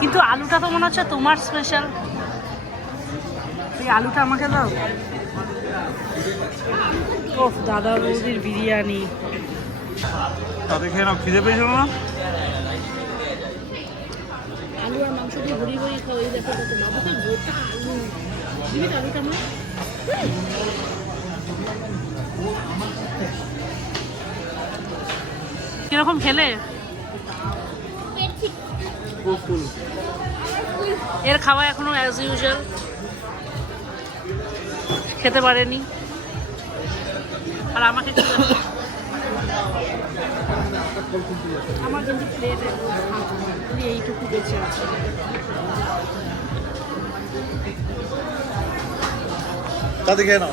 কিন্তু আলুটা তো মনে হচ্ছে তোমার স্পেশাল। এই আলুটা আমাকে দাও। ও দাদা বৌদির বিরিয়ানি। তাতে খেয়ে নাও, খিদে পেয়েছিল না? আলু আর মাংস দিয়ে ভরি ভরি খাও। এই দেখো কত বাবুকে গোটা আলু দিবি তো আলুটা আমার। কিরকম খেলে? এর খাওয়া এখনো অ্যাজ ইউজুয়াল খেতে পারেনি। আর আমাকে আমার কিন্তু প্লেটে এইটুকু বেঁচে আছে। তাতে খেয়ে নাও।